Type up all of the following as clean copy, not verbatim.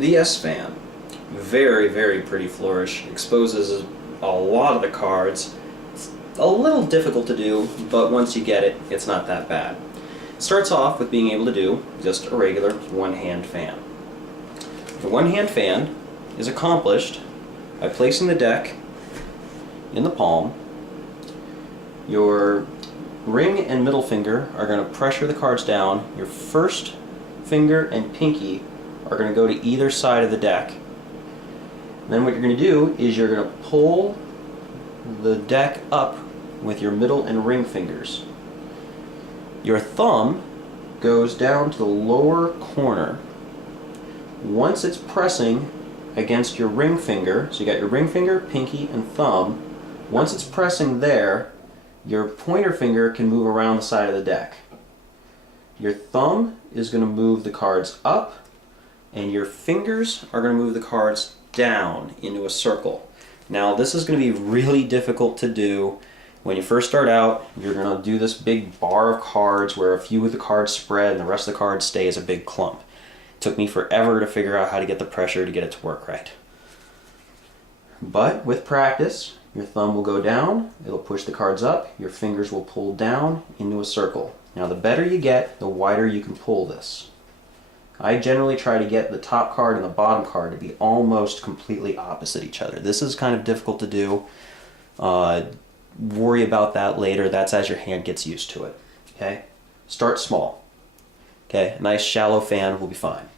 The S-Fan, very, very pretty flourish, exposes a lot of the cards. It's a little difficult to do, but once you get it, it's not that bad. It starts off with being able to do just a regular one-hand fan. The one-hand fan is accomplished by placing the deck in the palm. Your ring and middle finger are going to pressure the cards down. Your first finger and pinky are going to go to either side of the deck. And then what you're going to do is you're going to pull the deck up with your middle and ring fingers. Your thumb goes down to the lower corner. Once it's pressing against your ring finger, so you got your ring finger, pinky, and thumb, once it's pressing there, your pointer finger can move around the side of the deck. Your thumb is going to move the cards up, and your fingers are going to move the cards down into a circle. Now this is going to be really difficult to do. When you first start out, you're going to do this big bar of cards where a few of the cards spread and the rest of the cards stay as a big clump. It took me forever to figure out how to get the pressure to get it to work right. But with practice, your thumb will go down, it'll push the cards up, your fingers will pull down into a circle. Now the better you get, the wider you can pull this. I generally try to get the top card and the bottom card to be almost completely opposite each other. This is kind of difficult to do. Worry about that later. That's as your hand gets used to it. Okay? Start small. Okay? A nice shallow fan will be fine.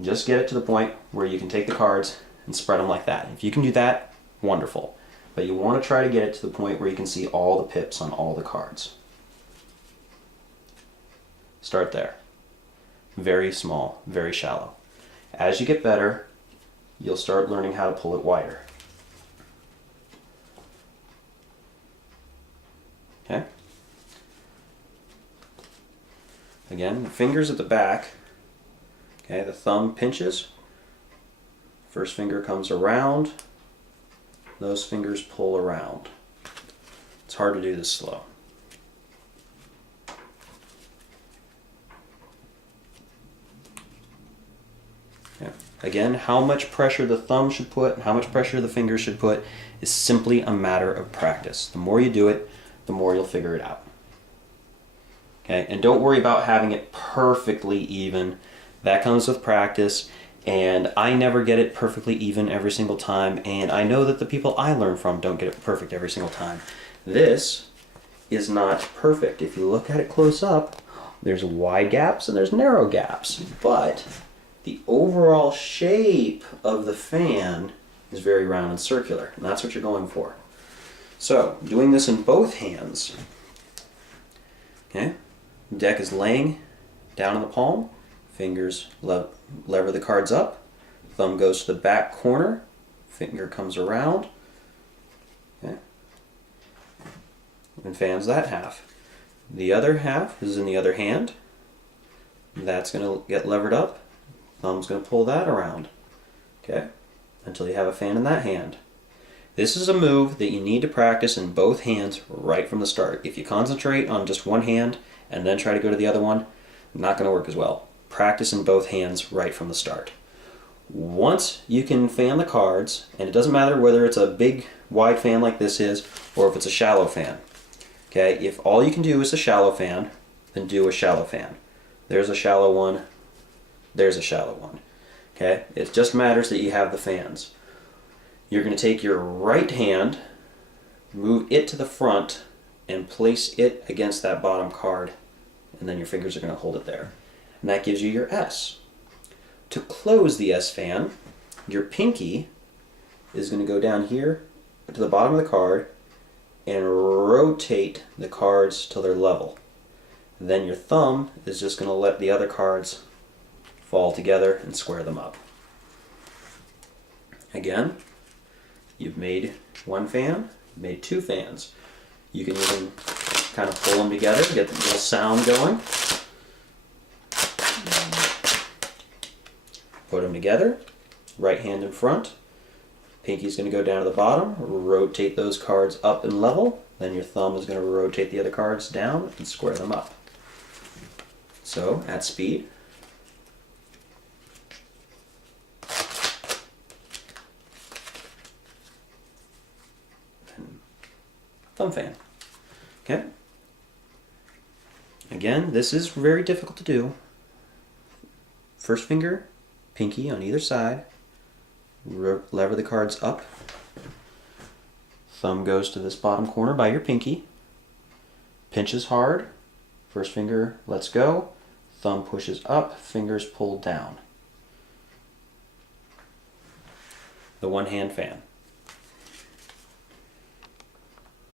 Just get it to the point where you can take the cards and spread them like that. If you can do that, wonderful. But you want to try to get it to the point where you can see all the pips on all the cards. Start there. Very small, very shallow. As you get better, you'll start learning how to pull it wider. Okay? Again, the fingers at the back. Okay, the thumb pinches. First finger comes around. Those fingers pull around. It's hard to do this slow. Okay. Again, how much pressure the thumb should put and how much pressure the fingers should put is simply a matter of practice. The more you do it, the more you'll figure it out. Okay, and don't worry about having it perfectly even. That comes with practice, and I never get it perfectly even every single time, and I know that the people I learn from don't get it perfect every single time. This is not perfect. If you look at it close up, there's wide gaps and there's narrow gaps, but the overall shape of the fan is very round and circular, and that's what you're going for. So, doing this in both hands, okay, the deck is laying down in the palm, fingers lever the cards up, thumb goes to the back corner, finger comes around, okay, and fans that half. The other half is in the other hand, that's going to get levered up, thumb's going to pull that around, okay, until you have a fan in that hand. This is a move that you need to practice in both hands right from the start. If you concentrate on just one hand and then try to go to the other one, not going to work as well. Practice in both hands right from the start. Once you can fan the cards, and it doesn't matter whether it's a big wide fan like this is or if it's a shallow fan. Okay, if all you can do is a shallow fan, then do a shallow fan. There's a shallow one, there's a shallow one. Okay, it just matters that you have the fans. You're going to take your right hand, move it to the front, and place it against that bottom card, and then your fingers are going to hold it there. And that gives you your S. To close the S fan, your pinky is going to go down here to the bottom of the card and rotate the cards till they're level. Then your thumb is just going to let the other cards fall together and square them up. Again, you've made one fan, made two fans. You can even kind of pull them together, get the little sound going. Put them together, right hand in front. Pinky's going to go down to the bottom, rotate those cards up and level. Then your thumb is going to rotate the other cards down and square them up. So, at speed. thumb fan. Okay? Again, this is very difficult to do. First finger, pinky on either side. Lever the cards up. Thumb goes to this bottom corner by your pinky. Pinches hard. First finger lets go. Thumb pushes up. Fingers pull down. The one hand fan.